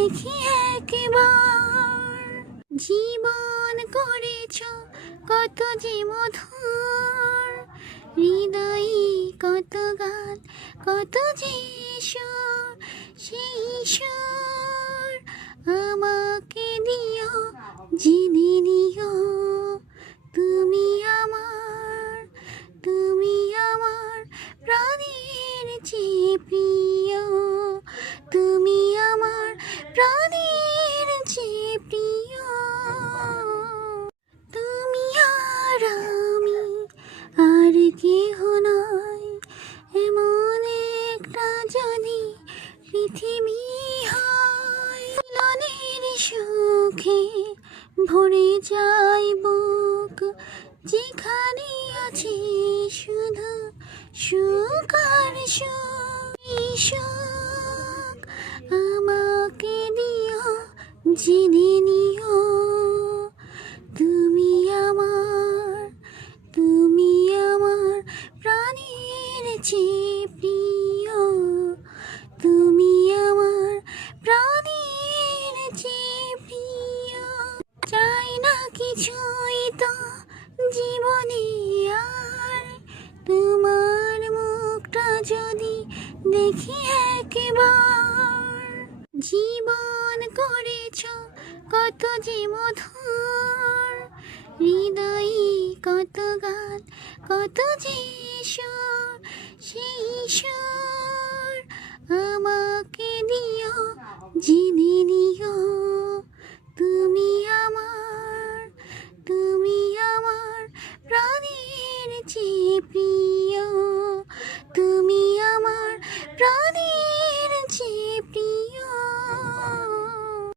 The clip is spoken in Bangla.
দেখি একবার। জীবন করেছ কত যে মধুর, হৃদয়ে কত গান কত যে সুর, সেই সুর আমাকে দিও, জেনে নিও তুমি আমার, তুমি আমার প্রাণের চেয়ে প্রিয়, তুমি আমার প্রাণের চেয়ে প্রিয়। তুমি আর আমি আর কেহ নয়, এমন একটা যদি পৃথিবী হয়। মিলনের সুখে ভরে যায় বুক, যেখানে আছে শুধু সুখ আর সুখ। এই সুখ আমাকে দিও, জেনে নিও তুমি আমার, তুমি আমার প্রাণের চেয়ে প্রিয়, তুমি আমার প্রাণের চেয়ে প্রিয়। চাই না কিছুই তো জীবনে আর, তোমার মুখটা যদি দেখি একবার। জীবন করেছ কত যে মধুর, হৃদয়ে কত গান কত যে সুর, সেই সুর আমাকে দিও, জেনে নিও তুমি আমার, তুমি আমার প্রাণের চেয়ে প্রিয়।